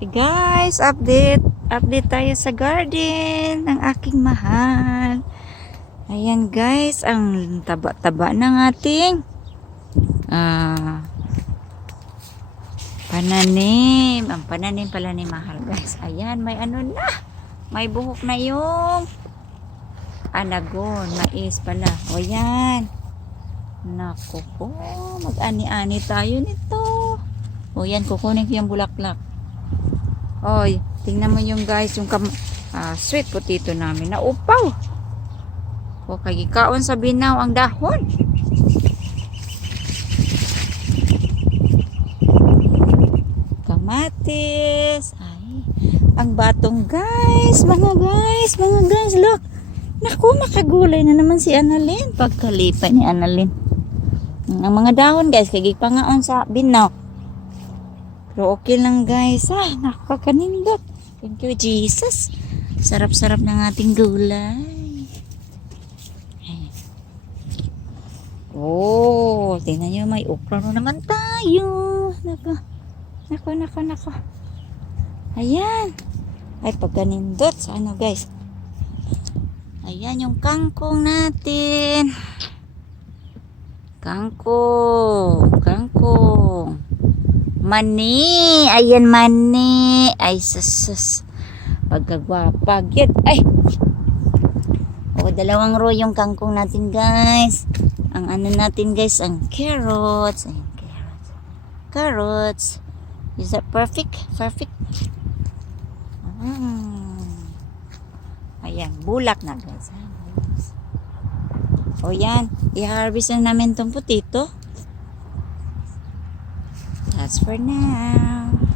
Hey guys, update tayo sa garden ng aking mahal. Ayan guys, ang taba-taba ng ating pananim. Ang pananim pala ni mahal guys. Ayan, may ano na. May buhok na yung anagon, mais pala. O yan. Naku po, mag-ani-ani tayo nito. O yan, kukunin ko yung bulaklak. Oy, tingnan mo yung guys, yung sweet potato namin. Naupaw. O, kagikaon sa binaw ang dahon. Kamatis. Ay, ang batong guys. Mga guys, look. Naku, makagulay na naman si Annalyn. Pagkalipay ni Annalyn. Ang mga dahon guys, kagipangaon sa binaw. Pero okay lang guys. Nakakakanindot. Thank you Jesus. Sarap-sarap ng ating gulay. Oh, tingnan nyo, may okra na naman tayo. Nako. Ayan. Ay, pagkanindot sa ano guys. Ayan yung kangkong natin. Kangkong. Mani. Ayan, mani. Ay, sus. Pagkagwapa. Get. Ay. O, 2 row yung kangkong natin, guys. Ang ano natin, guys, ang carrots. Ayan, carrots. Is that perfect? Perfect. Ayan, bulak na, guys. O, yan. I-harvest na namin tong potato. That's for now.